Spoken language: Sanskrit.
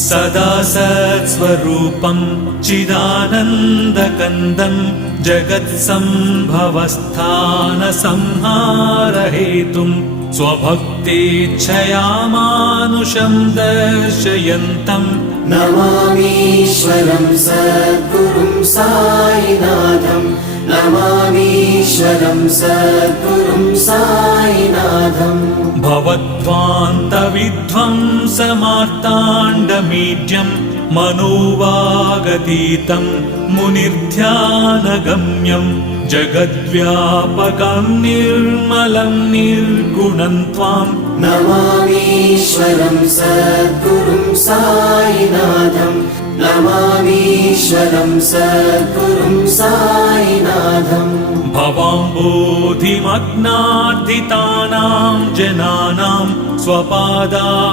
सदा सत्स्वरूपं चिदानन्दकन्दं जगत्सम्भवस्थानसंहारहेतुं स्वभक्तेच्छया मानुषं दर्शयन्तम् नमामीश्वरं सद्गुरुं साईनाथं नमामीश्वरं सद्गुरुं साईनाथम् भवद्ध्वान्तविध्वंसमार्ताण्डमीड्यं मनोवागतीतं मुनिर्ध्यानगम्यं जगद्व्यापकं निर्मलं निर्गुणं त्वां नमामीश्वरं सद्गुरुं साईनाथं नमामीश्वरं सद्गुरुं साईनाथम् भवाम्बोधिमग्नार्दितानां जनानां स्वपादाश्रितानां